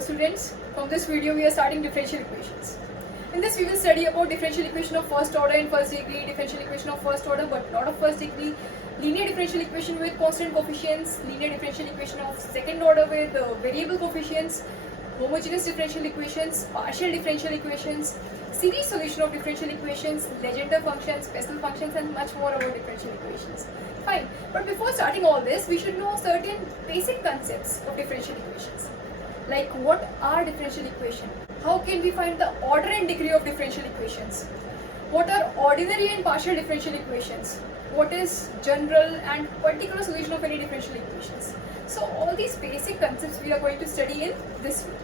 students, from this video we are starting differential equations. In this we will study about differential equation of first order and first degree, differential equation of first order but not of first degree, linear differential equation with constant coefficients, linear differential equation of second order with variable coefficients, homogeneous differential equations, partial differential equations, series solution of differential equations, Legendre functions, Bessel functions and much more about differential equations. Fine, but before starting all this we should know certain basic concepts of differential equations. Like what are differential equations? How can we find the order and degree of differential equations? What are ordinary and partial differential equations? What is general and particular solution of any differential equations? So all these basic concepts we are going to study in this video.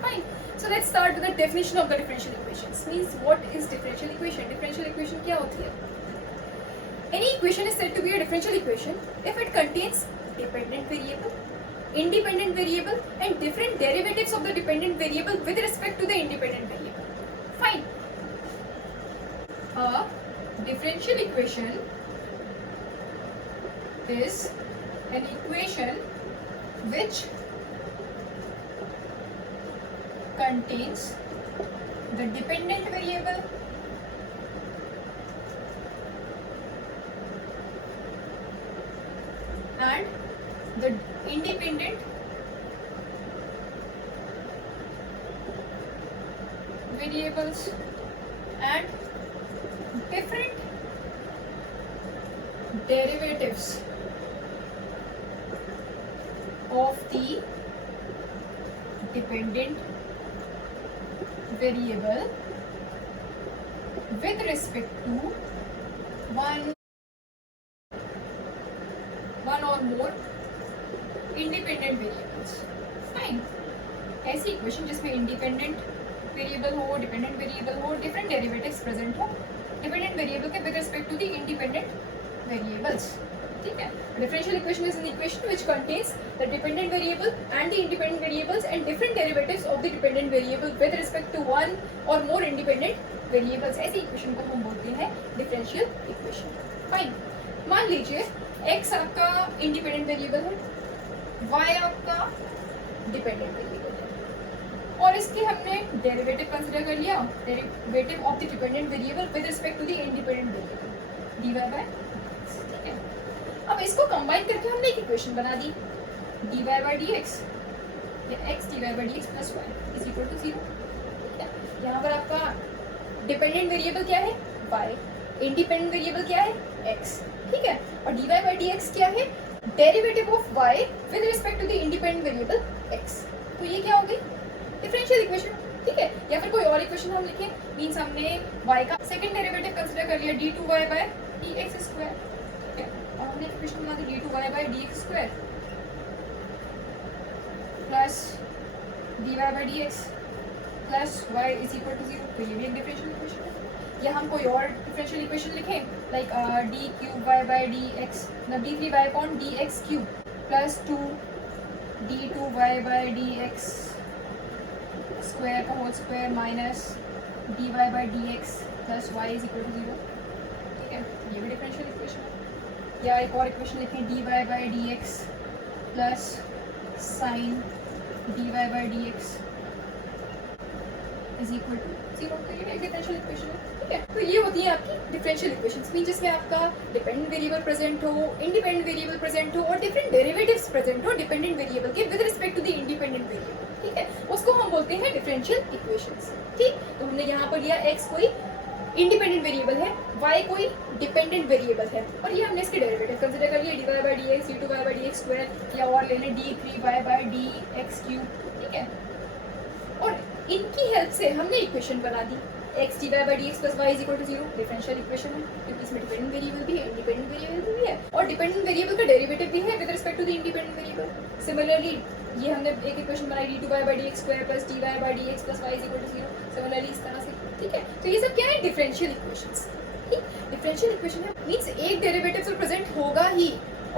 Fine. So let's start with the definition of the differential equations. Means what is differential equation? Differential equation क्या होती है? Any equation is said to be a differential equation if it contains dependent variable, independent variable and different derivatives of the dependent variable with respect to the independent variable. Fine. A differential equation is an equation which contains the dependent variable and the independent variables and different derivatives of the dependent variable with respect to one or more independent variables. Fine. ऐसी equation जिसमें independent variable हो, dependent variable हो, different derivatives present हो dependent variable के with respect to the independent variables. ठीक है. Differential equation is an equation which contains the dependent variable and the independent variables and different derivatives of the dependent variable with respect to one और more independent variables. ऐसी equation को हम बोलते हैं differential equation. Fine. मान लीजिए x आपका independent variable है, y आपका डिपेंडेंट वेरिएबल है और इसकी हमने डेरिवेटिव कंसीडर कर लिया, derivative of the dependent variable with respect to the independent variable dy by. ठीक है. अब इसको कंबाइन करके हमने एक इक्वेशन बना दी dy बाय dx या x dy by dx plus y is equal to 0. ठीक है. यहाँ पर आपका डिपेंडेंट वेरिएबल क्या है? y. इंडिपेंडेंट वेरिएबल क्या है? x. ठीक है. और dy बाय dx क्या है? Derivative of y with respect to the independent variable x. तो ये क्या होगी? Differential equation. ठीक है. या फिर कोई और इक्वेशन हम लिखें. मींस हमने y का सेकंड डेरिवेटिव कंसीडर कर लिया d2y बाय dx स्क्वायर. ठीक है. और हमने इक्वेशन बना दी d2y by dx square plus dy by dx plus y is equal to 0. तो ये भी एक डिफरेंशियल इक्वेशन है. या हम कोई और डिफरेंशियल इक्वेशन लिखें like d cube y by D x d three y upon D x cube plus 2 d two y by D x square का whole square minus d Y by D x plus y is equal to 0. ठीक है. ये भी differential equation है. या एक और equation लिखें D Y by D x plus sine D Y by D X is equal to 0. तो ये एक डिफरेंशियल इक्वेशन है. ठीक है. तो ये होती है आपकी डिफरेंशियल इक्वेशंस मीन जिसमें आपका डिपेंडेंट वेरिएबल प्रेजेंट हो, इंडिपेंडेंट वेरिएबल प्रेजेंट हो और डिफरेंट डेरिवेटिव्स प्रेजेंट हो डिपेंडेंट वेरिएबल के with respect to the independent variable. ठीक है. उसको हम बोलते हैं डिफरेंशियल इक्वेशंस. ठीक. तो हमने यहाँ पर लिया x कोई इंडिपेंडेंट वेरिएबल है, y कोई डिपेंडेंट वेरिएबल है और ये हमने इसके डेरिवेटिव कंसीडर कर लिए dy by dx d2y by dx square या और लेने d3y बाय dx क्यूब. ठीक है. और इनकी हेल्प से हमने इक्वेशन बना दी x dy by dx plus y is equal to 0. Differential equation है क्योंकि इसमें डिपेंडेंट वेरिएबल भी है, इंडिपेंडेंट वेरिएबल भी है और डिपेंडेंट वेरिएबल का डेरिवेटिव भी है with respect to the independent variable. Similarly ये हमने एक इक्वेशन बनाई d2y by dx square plus dy by dx plus y is equal to 0. Similarly इस तरह से. ठीक है. तो ये सब क्या है? Differential equations. ठीक. डिफरेंशियल इक्वेशन है मींस एक डेरिवेटिव तो प्रेजेंट होगा ही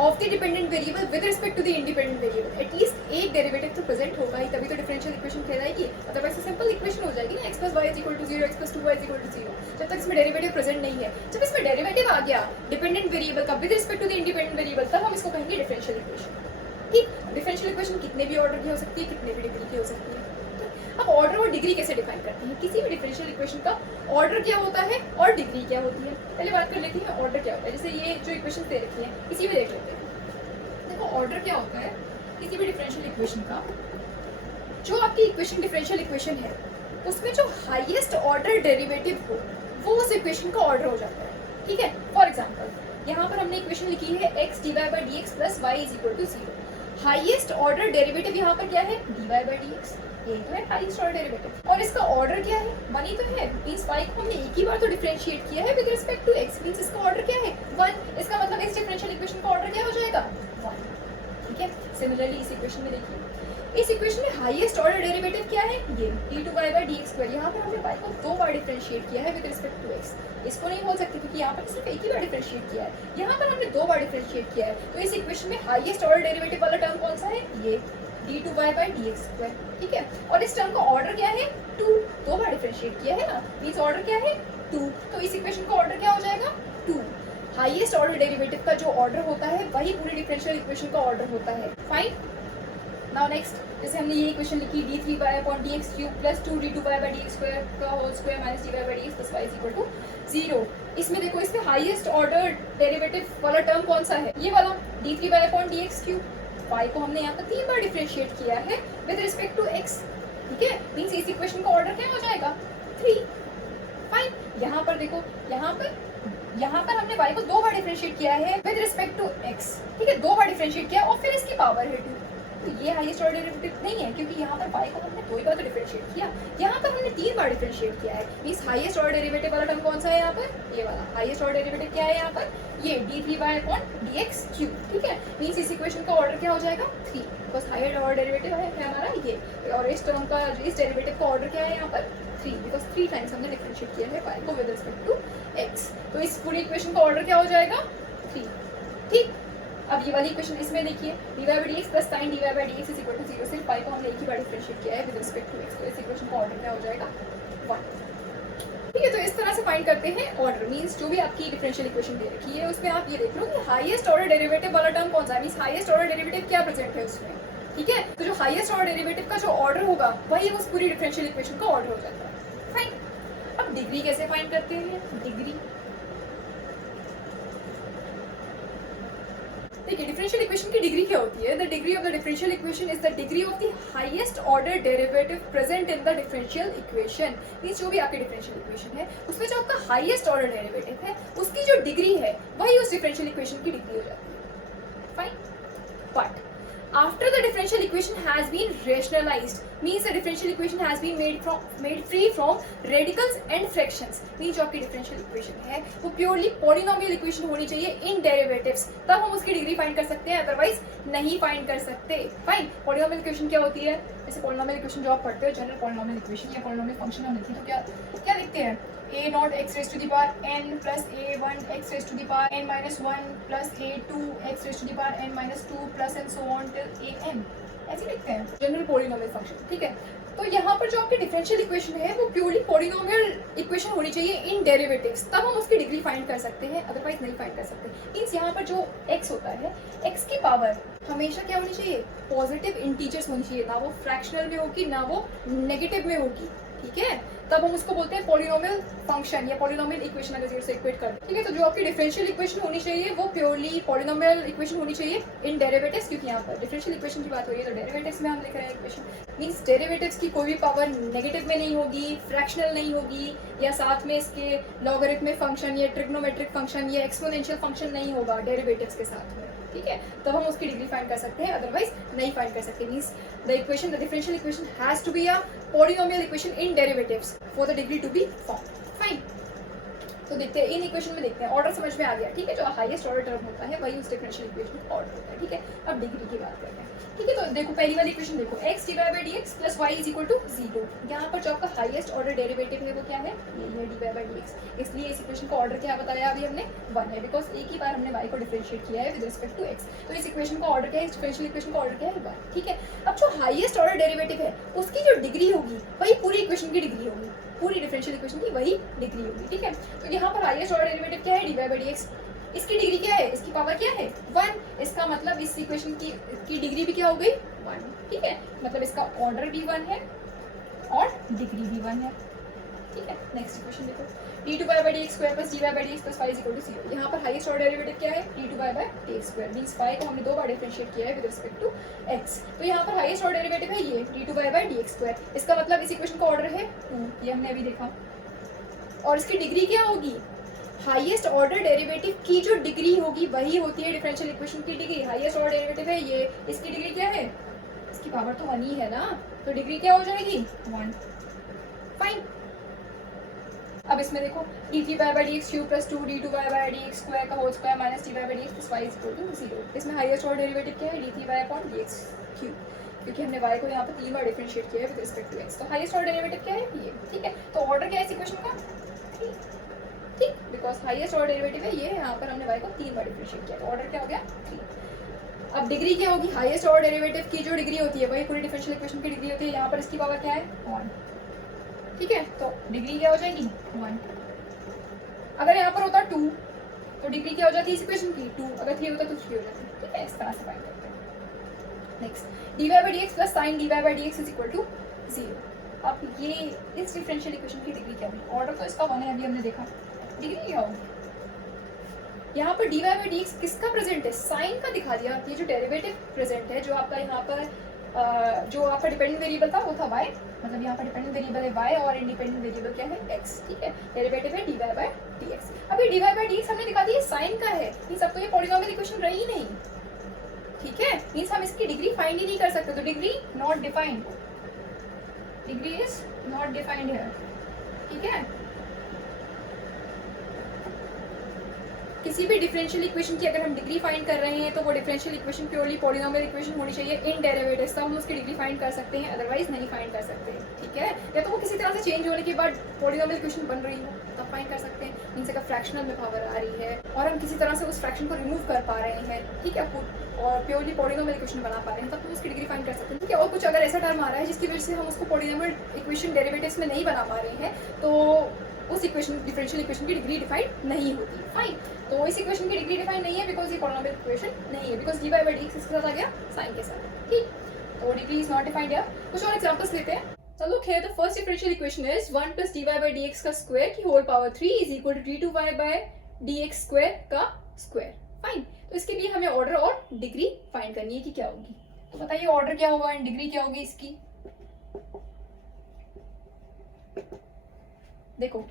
of the dependent variable with respect to the independent variable. At least एक डेरिवेटिव तो प्रेजेंट होगा ही, तभी तो डिफरेंशियल इक्वेशन कहलाएगी. अदरवाइज सिंपल इक्वेशन हो जाएगी ना x plus y is equal to 0 x plus 2y is equal to 0. जब तक इसमें डेरिवेटिव प्रेजेंट नहीं है. जब इसमें डेरिवेटिव आ गया डिपेंडेंट वेरिएबल का with respect to the independent variable तब हम इसको कहेंगे डिफरेंशियल इक्वेशन. ठीक. डिफरेंशियल इक्वेशन कितने भी ऑर्डर की हो सकती है, कितने भी डिग्री की हो सकती है. डिग्री कैसे डिफाइन करते हैं? किसी भी डिफरेंशियल इक्वेशन का ऑर्डर क्या होता है और डिग्री क्या होती है। पहले बात कर लेते हैं ऑर्डर क्या होता है। जैसे ये जो इक्वेशन दे रखी है इसी में देख लेते हैं। देखो ऑर्डर क्या होता है किसी भी डिफरेंशियल इक्वेशन का, जो आपकी इक्वेशन डिफरेंशियल इक्वेशन है उसमें जो हाईएस्ट ऑर्डर डेरिवेटिव हो वो उस इक्वेशन का ऑर्डर हो जाता है। ठीक है, फॉर एग्जाम्पल यहाँ पर हमने इक्वेशन लिखी है x dy by dx plus y is equal to 0। Highest order derivative यहाँ पर क्या है? dy by dx, यही तो है हाईएस्ट ऑर्डर डेरिवेटिव। और इसका ऑर्डर क्या है? 1 ही तो है। मींस y को हमने एक ही बार तो डिफरेंशिएट किया है with respect to x, means इसका ऑर्डर क्या है? 1। इसका मतलब इस डिफरेंशियल इक्वेशन का ऑर्डर क्या हो जाएगा? 1। ठीक है, सिमिलरली इस इक्वेशन में देखिए, इस इक्वेशन में हाईएस्ट ऑर्डर डेरिवेटिव क्या है? ये d2y by dx²। यहाँ पर हमने y को 2 बार डिफरेंशिएट किया है विद रिस्पेक्ट टू x। इसको नहीं बोल सकते क्योंकि यहाँ पर सिर्फ एक ही बार डिफरेंशिएट किया है, यहाँ पर हमने 2 बार डिफरेंशिएट किया है। तो इस इक्वेशन में हाईएस्ट ऑर्डर डेरिवेटिव वाला टर्म कौन सा है? ये d2y by dx²। ठीक है, और इस टर्म का ऑर्डर क्या है? 2। 2 बार डिफरेंशिएट किया है ना, मींस ऑर्डर क्या है? 2। तो इस इक्वेशन का ऑर्डर क्या हो जाएगा? 2। हाईएस्ट ऑर्डर डेरिवेटिव का जो ऑर्डर होता है वही पूरी डिफरेंशियल इक्वेशन का ऑर्डर होता है। फाइन। नाउ नेक्स्ट, जैसे हमने ये इक्वेशन लिखी d3y/dx³ प्लस 2d2y/dx² का whole square minus dy by dx plus y is equal to 0। इसमें देखो, इसमें हाईएस्ट ऑर्डर डेरिवेटिव वाला टर्म कौन सा है? ये वाला d3y/dx³। y को हमने यहाँ पर 3 बार डिफरेंशिएट किया है विद रिस्पेक्ट टू x। ठीक है, मींस इस इक्वेशन का ऑर्डर क्या हो जाएगा? 3। फाइन। यहाँ पर देखो, यहाँ पर हमने y को 2 बार डिफरेंशिएट किया है विद रिस्पेक्ट टू x। ठीक है, 2 बार डिफरेंशिएट किया और फिर इसकी पावर है 2। तो ये हाईएस्ट ऑर्डर डेरिवेटिव नहीं है क्योंकि यहाँ पर y को हमने 2 बार तो डिफरेंशिएट किया, यहाँ पर हमने 3 बार डिफरेंशिएट किया है। मींस हाईएस्ट ऑर्डर डेरिवेटिव वाला टर्म कौन सा है यहाँ पर? ये वाला। हाईएस्ट ऑर्डर डेरिवेटिव क्या है यहाँ पर? ये d3y/dx³। ठीक है, मींस इस इक्वेशन का ऑर्डर क्या हो जाएगा? 3। बस हाईएस्ट ऑर्डर डेरिवेटिव है हमारा ये, और इस टर्म का, इस डेरिवेटिव का ऑर्डर क्या है यहाँ पर? 3, बिकॉज 3 टाइम्स हमने डिफरेंशिएट किया है y को विद रिस्पेक्ट टू x। तो इस पूरी इक्वेशन का ऑर्डर क्या हो जाएगा? 3। ठीक, अब ये वाली इक्वेशन इसमें देखिए, dy by dx plus sin dy by dx is equal to 0। सिर्फ y को हमने एक ही बार डिफरेंशिएट किया है विद रिस्पेक्ट टू x। तो इस इक्वेशन का ऑर्डर क्या हो जाएगा? 1। ठीक है, तो इस तरह से फाइंड करते हैं ऑर्डर। मींस जो भी आपकी डिफरेंशियल इक्वेशन दे रखी है उसमें आप ये देख लो कि हाईएस्ट ऑर्डर डेरिवेटिव वाला टर्म कौन सा है, मींस हाईएस्ट ऑर्डर डेरिवेटिव क्या प्रेजेंट है उसमें। ठीक है, तो जो हाईएस्ट ऑर्डर डेरिवेटिव का जो ऑर्डर होगा वही उस पूरी डिफरेंशियल इक्वेशन का ऑर्डर हो जाता है। फाइन। अब डिग्री कैसे फाइंड करते हैं? डिग्री देखिए, डिफरेंशियल इक्वेशन की डिग्री क्या होती है? The degree of the differential equation is the degree of the highest order derivative present in the differential equation. Means जो भी आपकी डिफरेंशियल इक्वेशन है उसमें जो आपका हाईएस्ट ऑर्डर डेरिवेटिव है उसकी जो डिग्री है वही उस डिफरेंशियल इक्वेशन की डिग्री हो जाती है। Fine. But after the differential equation has been rationalized, means the differential equation has been made free from radicals and fractions। means जो आपकी differential equation है वो purely polynomial equation होनी चाहिए in derivatives, तब हम उसकी डिग्री फाइंड कर सकते हैं, अदरवाइज नहीं फाइंड कर सकते। फाइन। polynomial equation क्या होती है? जैसे polynomial equation जो आप पढ़ते हो, जनरल polynomial equation या polynomial function हम लिखते हैं तो क्या लिखते हैं? a0 x raised to the power n plus a1 x raised to the power n minus 1 plus a2 x raised to the power n minus 2 plus and so on till an। ऐसे लिखते हैं general polynomial function. ठीक है, तो यहाँ पर जो आपकी डिफरेंशियल इक्वेशन है वो प्योरली पॉलिनोमियल इक्वेशन होनी चाहिए इन डेरिवेटिव्स, तब हम उसकी डिग्री फाइंड कर सकते हैं, अदरवाइज नहीं फाइंड कर सकते। मींस यहाँ पर जो x होता है, x की पावर हमेशा क्या होनी चाहिए? पॉजिटिव इंटीजर्स होनी चाहिए, ना वो फ्रैक्शनल में होगी ना वो नेगेटिव में होगी। ठीक है, तब हम उसको बोलते हैं पॉलिनोमियल फंक्शन या पॉलिनोमियल इक्वेशन, अगर 0 से इक्वेट कर। ठीक है, तो जो आपकी डिफरेंशियल इक्वेशन होनी चाहिए वो प्योरली पॉलिनोमियल इक्वेशन होनी चाहिए इन डेरिवेटिव्स, क्योंकि यहाँ पर डिफरेंशियल इक्वेशन की बात हो रही है तो डेरिवेटिव्स में हम लिख रहे हैं इक्वेशन। मींस डेरिवेटिव्स की कोई भी पावर नेगेटिव में नहीं होगी, फ्रैक्शनल नहीं होगी, या साथ में इसके लॉगरिथमिक फंक्शन या ट्रिग्नोमेट्रिक फंक्शन या एक्सपोनेंशियल फंक्शन नहीं होगा डेरिवेटिव्स के साथ में। ठीक है, तब हम उसकी डिग्री फाइंड कर सकते हैं, अदरवाइज नहीं फाइंड कर सकते। Means the equation, the differential equation has to be a polynomial equation in derivatives for the degree to be form. Fine. तो देखते हैं इन इक्वेशन में, देखते हैं ऑर्डर समझ में आ गया। ठीक है, जो हाईएस्ट ऑर्डर टर्म होता है वही उस डिफरेंशियल इक्वेशन का ऑर्डर होता है। ठीक है, अब डिग्री की बात करते हैं। ठीक है, तो देखो पहली वाली इक्वेशन देखो, x dy by dx plus y is equal to 0। यहाँ पर जो आपका हाईएस्ट ऑर्डर डेरिवेटिव है वो क्या है? यही है dy by dx। इसलिए इस इक्वेशन का ऑर्डर क्या बताया अभी हमने? 1 है, बिकॉज एक ही बार हमने y को डिफरेंशिएट किया है विद रिस्पेक्ट टू x। तो इस इक्वेशन का ऑर्डर क्या है? इस डिफरेंशियल इक्वेशन का ऑर्डर क्या है? 1। ठीक है, अब जो हाईएस्ट ऑर्डर डेरिवेटिव है उसकी जो डिग्री होगी वही पूरी इक्वेशन की डिग्री होगी, पूरी डिफरेंशियल इक्वेशन की वही डिग्री होगी। ठीक है, तो यहाँ पर हाईएस्ट ऑर्डर डेरिवेटिव क्या है? dy by dx। इसकी डिग्री क्या है? इसकी पावर क्या है? 1। इसका मतलब इस इक्वेशन की डिग्री भी क्या हो गई? 1। ठीक है, मतलब इसका ऑर्डर भी 1 है और डिग्री भी 1 है। ठीक है, नेक्स्ट इक्वेशन देखो, d2y/dx² + dy/dx + y = 0। यहाँ पर हाईएस्ट ऑर्डर डेरिवेटिव क्या है, d2y/dx², मींस y को हमने 2 बार डिफरेंशिएट किया है विद रिस्पेक्ट टू x। तो यहाँ पर हाईएस्ट ऑर्डर डेरिवेटिव है ये d2y/dx²। इसका मतलब इस इक्वेशन का ऑर्डर है 2, ये हमने अभी देखा। और इसकी डिग्री क्या होगी, हाईएस्ट ऑर्डर डेरिवेटिव की जो डिग्री होगी वही होती है डिफरेंशियल इक्वेशन की डिग्री। हाईएस्ट ऑर्डर डेरिवेटिव है ये, इसकी डिग्री क्या है, इसकी पावर तो 1 ही है ना, तो डिग्री क्या हो जाएगी 1। फाइन। अब इसमें देखो d3y/dx³ + 2 d2y/dx² का whole square minus dy/dx + y = 0। इसमें हाईएस्ट ऑर्डर डेरिवेटिव क्या है, d3y/dx³, क्योंकि हमने y को यहाँ पर 3 बार डिफरेंशिएट किया है विद रिस्पेक्ट टू x। तो हाईएस्ट ऑर्डर डेरिवेटिव क्या है ये। ठीक है, तो ऑर्डर क्या है इस इक्वेशन का 3। ठीक, बिकॉज हाईएस्ट ऑर्डर डेरिवेटिव है ये, यहाँ पर हमने y को 3 बार डिफरेंशिएट किया, तो ऑर्डर क्या हो गया 3। अब डिग्री क्या होगी, हाईएस्ट ऑर्डर डेरिवेटिव की जो डिग्री होती है वही पूरी डिफरेंशियल इक्वेशन की डिग्री होती है। यहाँ पर इसकी पावर क्या है 1। ठीक है, तो डिग्री क्या हो जाएगी 1। अगर यहाँ पर होता 2 तो डिग्री क्या हो जाती है इस इक्वेशन की 2, अगर 3 होता तो 3 हो जाती। ठीक है, इस तरह से फाइंड करते हैं। Next dy/dx + sin dy/dx = 0। अब ये इस डिफरेंशियल इक्वेशन की डिग्री क्या होगी, ऑर्डर तो इसका 1 है, अभी हमने देखा, डिग्री क्या होगी। यहाँ पर dy/dx किसका प्रेजेंट है, साइन का दिखा दिया। ये जो डेरिवेटिव प्रेजेंट है, जो आपका यहाँ पर जो आपका डिपेंडेंट वेरिएबल था वो था y, मतलब यहाँ पर डिपेंडेंट वेरिएबल है y और इंडिपेंडेंट वेरिएबल क्या है x। ठीक है, डेरिवेटिव है dy/dx। अब ये dy/dx हमने दिखा दिया साइन का है, मींस अब तो ये पॉलीनॉमियल इक्वेशन रही नहीं। ठीक है, मींस हम इसकी डिग्री फाइंड ही नहीं कर सकते, तो degree not defined, degree is not defined here. ठीक है, किसी भी डिफरेंशियल इक्वेशन की अगर हम डिग्री फाइंड कर रहे हैं तो वो differential equation purely polynomial equation होनी चाहिए इन डेरिवेटिव्स, तब हम उसकी डिग्री फाइंड कर सकते हैं, अदरवाइज नहीं फाइंड कर सकते। ठीक है, या तो वो किसी तरह से चेंज होने के बाद पॉलीनॉमियल इक्वेशन बन रही हो तब फाइंड कर सकते हैं, मींस अगर फ्रैक्शनल में पावर आ रही है और हम किसी तरह से उस फ्रैक्शन को रिमूव कर पा रहे हैं, ठीक है, और प्योरली पॉलीनॉमियल इक्वेशन बना पा रहे हैं, तब हम उसकी डिग्री फाइंड कर सकते हैं। ठीक है, और कुछ अगर ऐसा टर्म आ रहा है जिसकी वजह से हम उसको पॉलीनॉमियल इक्वेशन डेरिवेटिव्स में नहीं बना पा रहे हैं, तो उस इक्वेशन डिफरेंशियल इक्वेशन की डिग्री डिफाइंड नहीं होती। फाइन, तो इस इक्वेशन की डिग्री डिफाइंड नहीं है बिकॉज ये पॉलीनॉमियल इक्वेशन नहीं है, बिकॉज dy/dx इसके साथ आ गया साइन के साथ। ठीक, तो डिग्री इज नॉट डिफाइंड है। कुछ और एग्जांपल्स लेते हैं। चलो here the first differential equation is 1 + dy/dx का स्क्वायर की होल पावर 3 = d2y/dx² का स्क्वायर। फाइन, तो इसके लिए हमें ऑर्डर और डिग्री फाइंड करनी है कि क्या होगी। तो बताइए ऑर्डर क्या होगा एंड डिग्री क्या होगी इसकी। देखो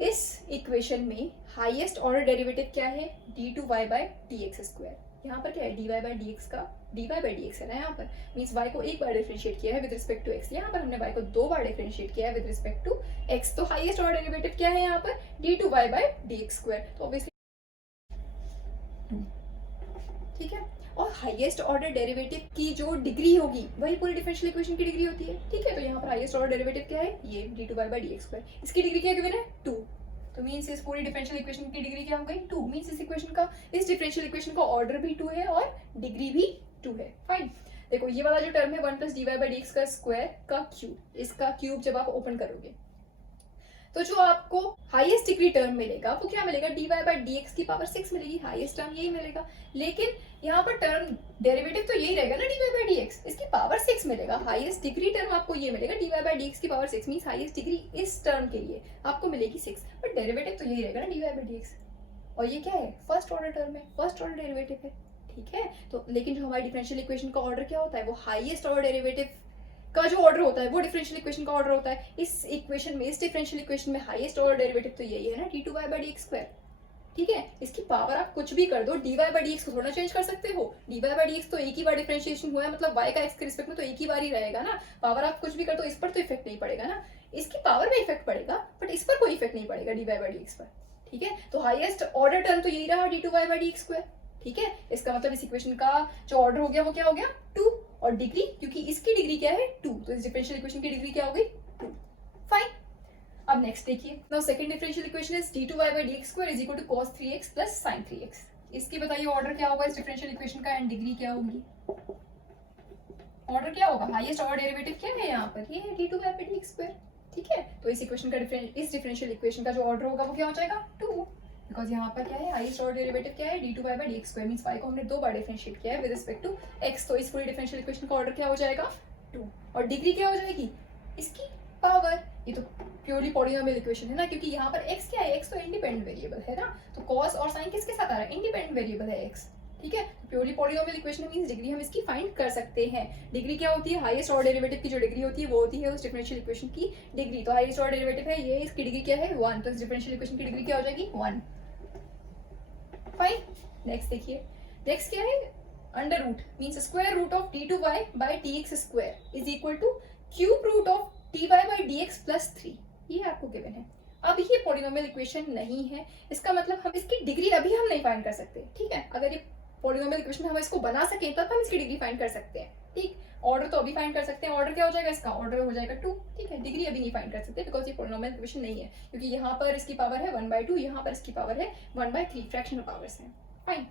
इस इक्वेशन में हाईएस्ट ऑर्डर डेरिवेटिव क्या है, d2y/dx²। यहाँ पर क्या है, dy/dx का dy/dx है ना, यहाँ पर मींस y को एक बार डिफरेंशिएट किया है विद रिस्पेक्ट टू x, यहाँ पर हमने y को 2 बार डिफरेंशिएट किया है विद रिस्पेक्ट टू x। तो हाईएस्ट ऑर्डर डेरिवेटिव क्या है यहाँ पर, d2y/dx², तो ऑब्वियसली 2। ठीक है, और हाईएस्ट ऑर्डर डेरिवेटिव की जो डिग्री होगी वही पूरी डिफरेंशियल इक्वेशन की डिग्री होती है। ठीक है, तो यहाँ पर हाईएस्ट ऑर्डर डेरिवेटिव क्या है, ये d2y/dx², इसकी डिग्री क्या गिवन है 2, तो मींस इस पूरी डिफरेंशियल इक्वेशन की डिग्री क्या हो गई 2, मींस इस इक्वेशन का, इस डिफरेंशियल इक्वेशन का ऑर्डर भी 2 है और डिग्री भी 2 है। फाइन, देखो ये वाला जो टर्म है 1 + dy/dx का स्क्वायर का क्यूब, इसका क्यूब जब आप ओपन करोगे तो जो आपको हाईएस्ट डिग्री टर्म मिलेगा वो क्या मिलेगा, dy/dx की पावर 6 मिलेगी, हाईएस्ट टर्म यही मिलेगा। लेकिन यहाँ पर टर्म डेरिवेटिव तो यही रहेगा ना dy/dx, इसकी पावर 6 मिलेगा। हाईएस्ट डिग्री टर्म आपको ये मिलेगा dy/dx की पावर 6, मींस हाईएस्ट डिग्री इस टर्म के लिए आपको मिलेगी 6, बट डेरिवेटिव तो यही रहेगा ना dy/dx। और ये क्या है, फर्स्ट ऑर्डर टर्म है, फर्स्ट ऑर्डर डेरिवेटिव है। ठीक है, तो लेकिन जो हमारी डिफरेंशियल इक्वेशन का ऑर्डर क्या होता है, वो हाईएस्ट ऑर्डर डेरिवेटिव का जो ऑर्डर होता है वो डिफरेंशियल इक्वेशन का ऑर्डर होता है। इस इक्वेशन में, इस डिफरेंशियल इक्वेशन में हाईएस्ट ऑर्डर डेरिवेटिव तो यही है ना, d2y/dx²। ठीक है, इसकी पावर आप कुछ भी कर दो, dy/dx को थोड़ा चेंज कर सकते हो, dy/dx तो एक ही बार डिफरेंशिएशन हुआ है, मतलब y का x के रिस्पेक्ट में तो एक ही बार ही रहेगा ना, पावर आप कुछ भी कर दो इस पर तो इफेक्ट नहीं पड़ेगा ना, इसकी पावर में इफेक्ट पड़ेगा बट इस पर कोई इफेक्ट नहीं पड़ेगा dy/dx पर। ठीक है, तो हाईएस्ट ऑर्डर टर्म तो यही रहा d2y/dx²। ठीक है, इसका मतलब इस इक्वेशन का जो ऑर्डर हो गया वो क्या हो गया 2, और डिग्री, क्योंकि इसकी डिग्री क्या है 2, तो इस डिफरेंशियल इक्वेशन की डिग्री क्या हो गई 2। फाइन, अब नेक्स्ट देखिए, now second differential equation is d2y/dx² = cos 3x + sin 3x। इसकी बताइए ऑर्डर क्या होगा इस डिफरेंशियल इक्वेशन का एंड डिग्री क्या होगी। ऑर्डर क्या होगा, हाईएस्ट ऑर्डर डेरिवेटिव क्या है यहाँ पर, ये है d2y/dx²। ठीक है, तो इस इक्वेशन का इस डिफरेंशियल इक्वेशन का जो ऑर्डर होगा वो क्या हो जाएगा 2, बिकॉज यहाँ पर क्या है, हाईएस्ट ऑर्डर डेरिवेटिव क्या है d2y/dx², मींस y को हमने 2 बार डिफरेंशिएट किया है विद रिस्पेक्ट टू x, तो इस पूरी डिफरेंशियल इक्वेशन का ऑर्डर क्या हो जाएगा 2, और डिग्री क्या हो जाएगी इसकी ये तो प्योरली पॉलिनोमियल इक्वेशन है ना, क्योंकि यहाँ पर x क्या है, x तो इंडिपेंडेंट वेरिएबल है ना, तो cos और sin किसके साथ आ रहा है, इंडिपेंडेंट वेरिएबल है x, ठीक है। Purely polynomial equation means degree हम इसकी फाइंड कर सकते हैं। डिग्री क्या होती है, हाईएस्ट ऑर्डर डेरिवेटिव की जो डिग्री होती है वो होती है उस डिफरेंशियल इक्वेशन की डिग्री। तो हाईएस्ट ऑर्डर डेरिवेटिव है ये, इसकी डिग्री क्या है 1, तो इस डिफरेंशियल इक्वेशन की डिग्री क्या हो जाएगी 1। फाइन। नेक्स्ट देखिए, नेक्स्ट क्या है, under root means square root of d2y by dx square is equal to cube root of dy by dx plus 3, ये आपको गिवन है। अब ये पॉलिनोमियल इक्वेशन नहीं है, इसका मतलब हम इसकी डिग्री अभी हम नहीं फाइंड कर सकते, ठीक है। अगर ये पॉलिनोमियल इक्वेशन हम इसको बना सकें तब हम इसकी डिग्री फाइंड कर सकते हैं, ठीक। ऑर्डर तो अभी फाइंड कर सकते हैं, ऑर्डर क्या हो जाएगा इसका, ऑर्डर हो जाएगा 2, ठीक है। डिग्री अभी नहीं फाइंड कर सकते बिकॉज ये पॉलिनोमियल इक्वेशन नहीं है, क्योंकि यहाँ पर इसकी पावर है 1/2, यहाँ पर इसकी पावर है 1/3, फ्रैक्शनल पावर्स हैं। फाइन।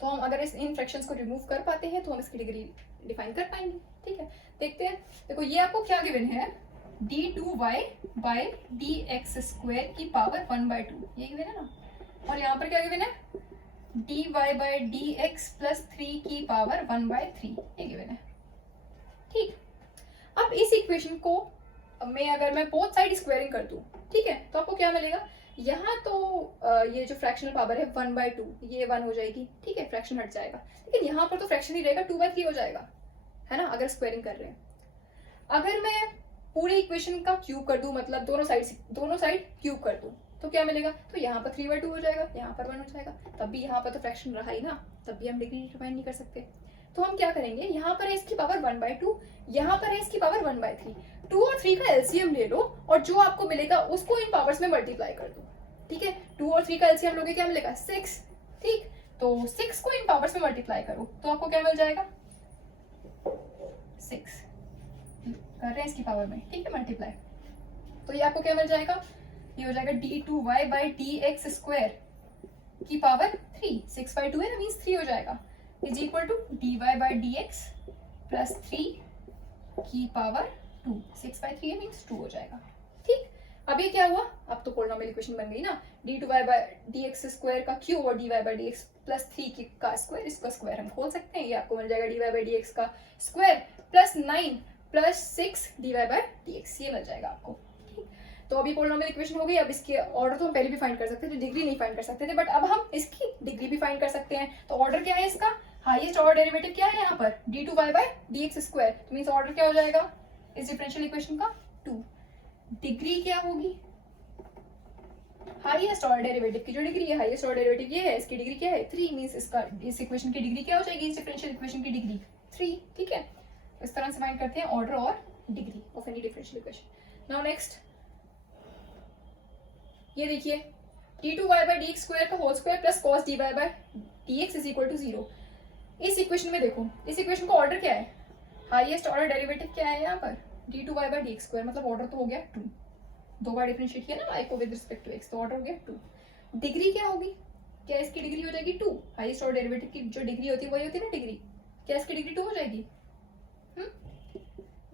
तो हम अगर इन फ्रैक्शंस को रिमूव कर पाते हैं तो हम इसकी डिग्री डिफाइन कर पाएंगे, ठीक है। देखते हैं, देखो ये आपको क्या गिवन है, d2y बाय dx स्क्वायर की पावर 1/2, ये गिवन है ना, और यहाँ पर क्या गिवन है, dy बाय dx प्लस 3 की पावर 1/3, ये गिवन है, ठीक। अब इस इक्वेशन को अगर मैं बोथ साइड स्क्वायरिंग कर दूं, ठीक है, तो आपको क्या मिलेगा, यहाँ तो ये जो फ्रैक्शनल पावर है 1/2, ये 1 हो जाएगी, ठीक है, फ्रैक्शन हट जाएगा, लेकिन यहाँ पर तो फ्रैक्शन ही रहेगा, 2/3 हो जाएगा, है ना, अगर स्क्वायरिंग कर रहे हैं। अगर मैं पूरे इक्वेशन का क्यूब कर दूं, मतलब दोनों साइड क्यूब कर दूं, तो क्या मिलेगा, तो यहाँ पर 3/2 हो जाएगा, यहाँ पर 1 हो जाएगा, तब भी यहाँ पर तो फ्रैक्शन रहा ही ना, तब भी हम डिग्री डिफाइन नहीं कर सकते। तो हम क्या करेंगे, यहाँ पर है इसकी पावर 1/2, यहाँ पर है इसकी पावर 1/3, 2 और 3 का एलसीएम ले लो और जो आपको मिलेगा उसको इन पावर्स में मल्टीप्लाई कर दो, ठीक है। 2 और 3 का एलसीएम लोगे, क्या मिलेगा 6, ठीक। तो 6 को इन पावर्स में मल्टीप्लाई करो तो आपको क्या मिल जाएगा 6, कर रहे हैं इसकी पावर में, ठीक है, मल्टीप्लाई। तो ये आपको क्या मिल जाएगा, ये हो जाएगा d2y बाई dx स्क्वायर की पावर 3, 6/2 है ना, मीन्स 3 हो जाएगा, is equal to dy by dx plus 3 की पावर 2, 6/3 है मीन्स 2 हो जाएगा, ठीक। अब ये क्या हुआ, अब तो पॉलिनोमियल इक्वेशन बन गई ना, d2y बाई dx स्क्वायर का क्यूब और dy बाई dx प्लस 3 का स्क्वायर, इसका स्क्वायर हम खोल सकते हैं, ये आपको मिल जाएगा dy बाई dx का square plus 9 plus 6 dy by dx, ये मिल जाएगा आपको, ठीक। तो अभी पॉलिनोमियल इक्वेशन हो गई। अब इसके ऑर्डर तो हम पहले भी फाइंड कर सकते थे, डिग्री नहीं फाइंड कर सकते थे, बट अब हम इसकी डिग्री भी फाइंड कर सकते हैं। तो ऑर्डर क्या है इसका, हाईएस्ट ऑर्डर डेरिवेटिव क्या है यहाँ पर d2y बाई dx स्क्वायर, तो मींस ऑर्डर क्या हो जाएगा इस डिफरेंशियल इक्वेशन का 2। डिग्री क्या होगी, हाईएस्ट ऑर्डर डेरिवेटिव की जो डिग्री है, हाईएस्ट ऑर्डर डेरिवेटिव ये है, इसकी डिग्री क्या है 3, मींस इसका इस इक्वेशन की डिग्री क्या हो जाएगी, इस डिफरेंशियल इक्वेशन की डिग्री 3, ठीक है। इस तरह से फाइंड करते हैं ऑर्डर और degree of any differential equation. Now next ये देखिए, d2y बाई dx स्क्वायर का whole square plus cos dy by dx is equal to 0। इस इक्वेशन में देखो, इस इक्वेशन का ऑर्डर क्या है, हाईएस्ट ऑर्डर डेरिवेटिव क्या है यहाँ पर d2y बाई dx स्क्वायर, मतलब ऑर्डर तो हो गया 2, 2 बार डिफरेंशिएट किया ना y को विद रिस्पेक्ट टू x, तो ऑर्डर हो गया 2। डिग्री क्या होगी, क्या इसकी डिग्री हो जाएगी 2, हाईएस्ट ऑर्डर डेरिवेटिव की जो डिग्री होती है वही होती है ना डिग्री, क्या इसकी डिग्री 2 हो जाएगी,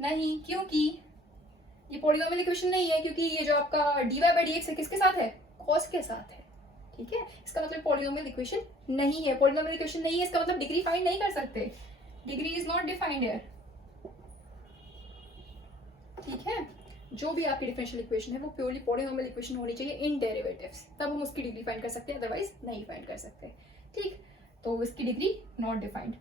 नहीं, क्योंकि ये पॉलिनोमियल इक्वेशन नहीं है, क्योंकि ये जो आपका dy बाई dx है किसके साथ है, cos के साथ है, ठीक है। इसका मतलब पॉलिनोमियल इक्वेशन नहीं है, पॉलिनोमियल इक्वेशन नहीं है, इसका मतलब डिग्री फाइंड नहीं कर सकते, degree is not defined here, ठीक है। जो भी आपकी डिफरेंशियल इक्वेशन है वो प्योरली पॉलिनोमियल इक्वेशन होनी चाहिए इन डेरिवेटिव्स, तब हम उसकी डिग्री फाइंड कर सकते हैं, अदरवाइज नहीं फाइंड कर सकते, ठीक। तो इसकी डिग्री नॉट डिफाइंड।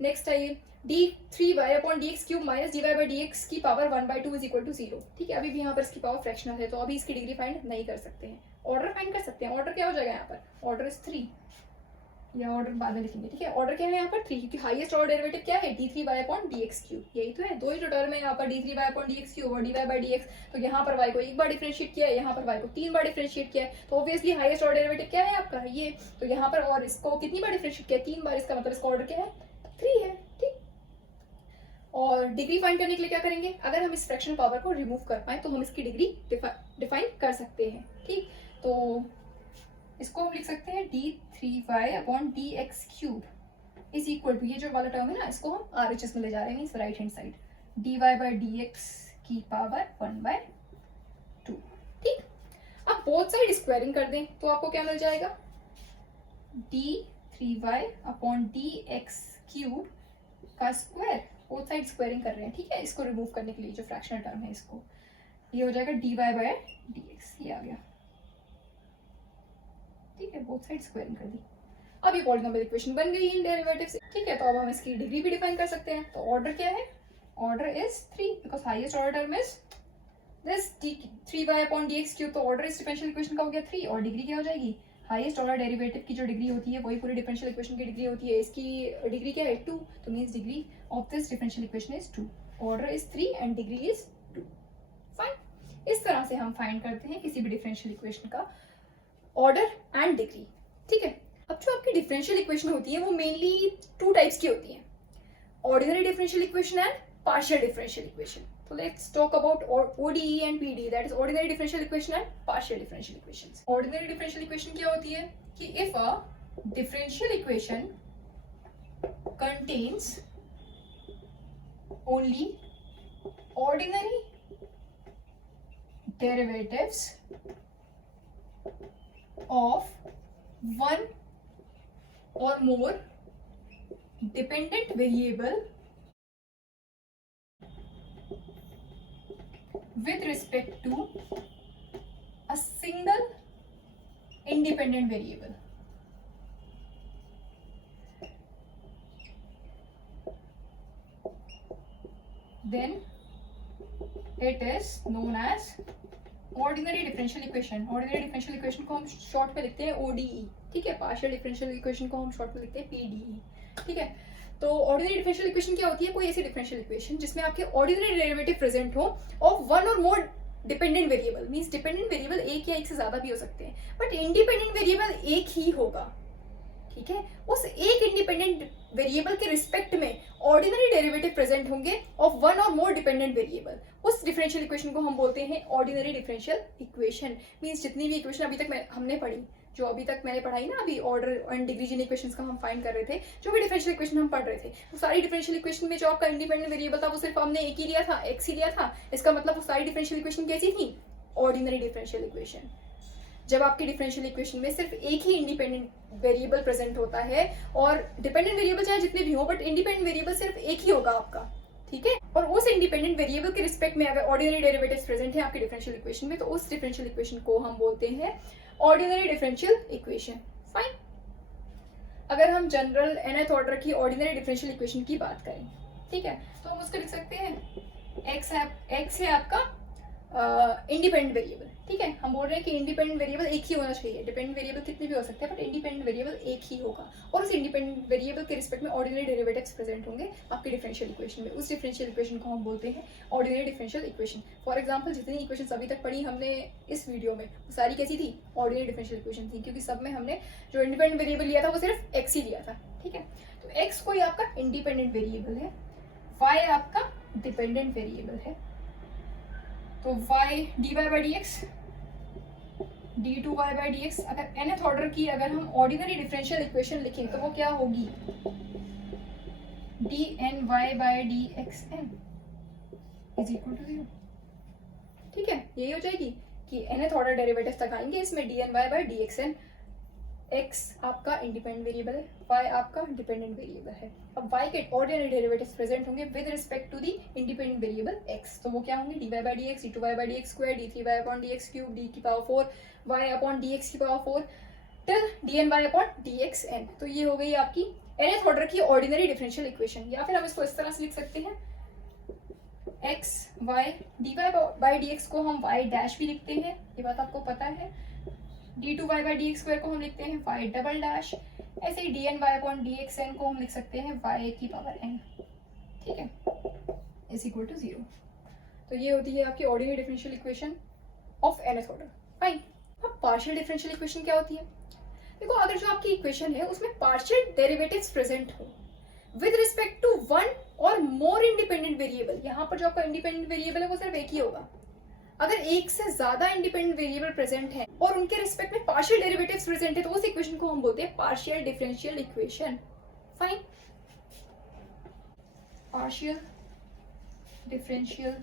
नेक्स्ट आइए, d3y upon dx cube minus dy by dx की पावर 1/2 इज इक्वल टू 0, ठीक है। अभी भी यहाँ पर इसकी पावर फ्रैक्शनल है, तो अभी इसकी डिग्री फाइंड नहीं कर सकते हैं, ऑर्डर फाइंड कर सकते हैं। ऑर्डर क्या हो जाएगा यहाँ पर, ऑर्डर इज 3, या ऑर्डर बाद में लिखेंगे, ठीक है। ऑर्डर क्या है यहाँ पर 3, क्योंकि हाईएस्ट ऑर्डर डेरिवेटिव क्या है d3y अपॉन dx क्यूब, यही तो है, दो ही जो टर्म है यहाँ पर d3y अपॉन dx क्यूब और dy बाई dx। तो यहाँ पर y को एक बार डिफरेंशिएट किया है, यहाँ पर y को 3 बार डिफरेंशिएट किया है, तो ऑब्वियसली हाईएस्ट ऑर्डर डेरिवेटिव क्या है आपका ये, तो यहाँ पर और इसको कितनी बार डिफरेंशिएट किया, 3 बार, इसका मतलब इसका ऑर्डर क्या है 3 है, ठीक। और डिग्री फाइंड करने के लिए क्या करेंगे, अगर हम इस फ्रैक्शनल पावर को रिमूव कर पाए तो हम इसकी डिग्री डिफाइन कर सकते हैं, ठीक। तो इसको हम लिख सकते हैं d3y upon dx cube is equal to, ये जो वाला टर्म है ना इसको हम RHS में ले जा रहे हैं, इस right hand side, dy by dx की पावर 1/2, ठीक। अब बोथ साइड स्क्वायरिंग कर दें तो आपको क्या मिल जाएगा, d3y अपॉन dx क्यूब का स्क्वायर, बोथ साइड स्क्वायरिंग कर रहे हैं, ठीक है। इसको रिमूव करने के लिए जो फ्रैक्शनल टर्म है इसको, ये हो जाएगा dy बाय dx, ये आ गया, ठीक है, बोथ साइड स्क्वायरिंग कर दी। अब ये पॉलिनॉमियल इक्वेशन बन गई इन डेरिवेटिव से, ठीक है। तो अब हम इसकी डिग्री भी डिफाइन कर सकते हैं। तो ऑर्डर क्या है, order is 3 because highest order term is this 3y upon dx cube. तो ऑर्डर इस डिफरेंशियल इक्वेशन का हो गया 3 और डिग्री क्या हो जाएगी, हाईएस्ट ऑर्डर डेरिवेटिव की जो डिग्री होती है वही पूरी डिफरेंशियल इक्वेशन की डिग्री होती है, इसकी डिग्री क्या है 2, तो means degree of this differential equation is 2, order is 3 and degree is 2। Fine, इस तरह से हम फाइंड करते हैं किसी भी डिफरेंशियल इक्वेशन का ऑर्डर एंड डिग्री, ठीक है। अब जो आपकी डिफरेंशियल इक्वेशन होती है वो मेनली 2 टाइप्स की होती है, ordinary differential equation and partial differential equation. So let's talk about ODE and PDE, that is ordinary differential equation and partial differential equations. Ordinary differential equation क्या होती है कि if a differential equation contains only ordinary derivatives of one or more dependent variable with respect to a single independent variable, then it is known as ordinary differential equation. ordinary differential equation को हम short में लिखते हैं ODE, ठीक है। partial differential equation को हम short में लिखते हैं PDE, ठीक है। तो ऑर्डिनरी डिफरेंशियल इक्वेशन क्या होती है, कोई ऐसी डिफरेंशियल इक्वेशन जिसमें आपके ऑर्डिनरी डेरिवेटिव प्रेजेंट हो ऑफ वन और मोर dependent variable, means dependent variable एक या एक से ज्यादा भी हो सकते हैं बट इंडिपेंडेंट वेरिएबल एक ही होगा, ठीक है। उस एक इंडिपेंडेंट वेरिएबल के रिस्पेक्ट में ऑर्डिनरी डेरिवेटिव प्रेजेंट होंगे ऑफ वन और मोर डिपेंडेंट वेरिएबल, उस डिफरेंशियल इक्वेशन को हम बोलते हैं ऑर्डिनरी डिफरेंशियल इक्वेशन। मींस जितनी भी इक्वेशन अभी तक हमने पढ़ी, जो अभी तक मैंने पढ़ाई ना, अभी ऑर्डर एंड डिग्री जिन इक्वेशंस का हम फाइंड कर रहे थे, जो भी डिफरेंशियल इक्वेशन हम पढ़ रहे थे, वो सारी डिफरेंशियल इक्वेशन में जो आपका इंडिपेंडेंट वेरिएबल था वो सिर्फ हमने एक ही लिया था, एक्स ही लिया था। इसका मतलब वो सारी डिफरेंशियल इक्वेशन कैसी थी, ऑर्डिनरी डिफरेंशियल इक्वेशन। जब आपकी डिफरेंशियल इक्वेशन में सिर्फ एक ही इंडिपेंडेंट वेरिएबल प्रेजेंट होता है और डिपेंडेंट वेरिएबल चाहे जितने भी हो बट इंडिपेंडेंट वेरिएबल सिर्फ एक ही होगा आपका, ठीक है। और उस इंडिपेंडेंट वेरिएबल के रिस्पेक्ट में अगर ऑर्डिनरी डेरिवेटिव्स प्रेजेंट है आपके डिफरेंशियल इक्वेशन में, तो उस डिफरेंशियल इक्वेशन को हम बोलते हैं ऑर्डिनरी डिफरेंशियल इक्वेशन। फाइन, अगर हम जनरल nth ऑर्डर की ऑर्डिनरी डिफरेंशियल इक्वेशन की बात करें, ठीक है, तो हम उसको लिख सकते हैं x है आपका इंडिपेंडेंट वेरिएबल, ठीक है। हम बोल रहे हैं कि इंडिपेंडेंट वेरिएबल एक ही होना चाहिए, डिपेंडेंट वेरिएबल कितने भी हो सकते हैं बट इंडिपेंडेंट वेरिएबल एक ही होगा और उस इंडिपेंडेंट वेरिएबल के रिस्पेक्ट में ऑर्डिनरी डेरिवेटिव्स प्रेजेंट होंगे आपके डिफरेंशियल इक्वेशन में। उस डिफरेंशियल इक्वेशन को हम बोलते हैं ordinary differential equation. For example जितनी इक्वेशन अभी तक पढ़ी हमने इस वीडियो में वो सारी कैसी थी, ऑर्डिनरी डिफरेंशियल इक्वेशन थी, क्योंकि सब में हमने जो इंडिपेंडेंट वेरिएबल लिया था वो सिर्फ एक्स ही लिया था, ठीक है। तो एक्स कोई आपका इंडिपेंडेंट वेरिएबल है, वाई आपका डिपेंडेंट वेरिएबल है। तो y dy by D x d2y by D x, अगर nth ऑर्डर की अगर हम ऑर्डिनरी डिफरेंशियल इक्वेशन लिखें तो वो क्या होगी, dny by D x N is equal to 0, ठीक है। यही हो जाएगी कि nth ऑर्डर डेरिवेटिव तक आएंगे इसमें dny by D x n. x आपका इंडिपेंडेंट वेरिएबल है, y आपका डिपेंडेंट वेरिएबल है। अब y के ऑर्डिनरी डेरिवेटिव्स प्रेजेंट होंगे with respect to the independent variable x, तो वो क्या होंगे dy by D x, d2y by D x square, d3y upon D x cube, d की power 4 y upon D x की power 4 till dny upon D x n. तो ये हो गई आपकी nth ऑर्डर की ऑर्डिनरी डिफरेंशियल इक्वेशन। या फिर हम इसको इस तरह से लिख सकते हैं x y dy by D x को हम y डैश भी लिखते हैं, ये बात आपको पता है। d2y by D x square को हम लिखते हैं y डबल डैश, ऐसे ही dny upon D x N को हम लिख सकते हैं y की पावर n, ठीक है, इज इक्वल टू 0। तो ये होती है आपकी ordinary differential equation of nth order. Fine, अब पार्शियल डिफरेंशियल इक्वेशन क्या होती है, देखो अगर जो आपकी इक्वेशन है उसमें पार्शियल डेरिवेटिव्स प्रेजेंट हो विद रिस्पेक्ट टू वन और मोर इंडिपेंडेंट वेरिएबल, यहाँ पर जो आपका इंडिपेंडेंट वेरिएबल है वो सिर्फ एक ही होगा। अगर एक से ज्यादा इंडिपेंडेंट वेरिएबल प्रेजेंट है और उनके रिस्पेक्ट में पार्शियल डेरिवेटिव्स प्रेजेंट है तो उस इक्वेशन को हम बोलते हैं partial differential equation. Fine, partial differential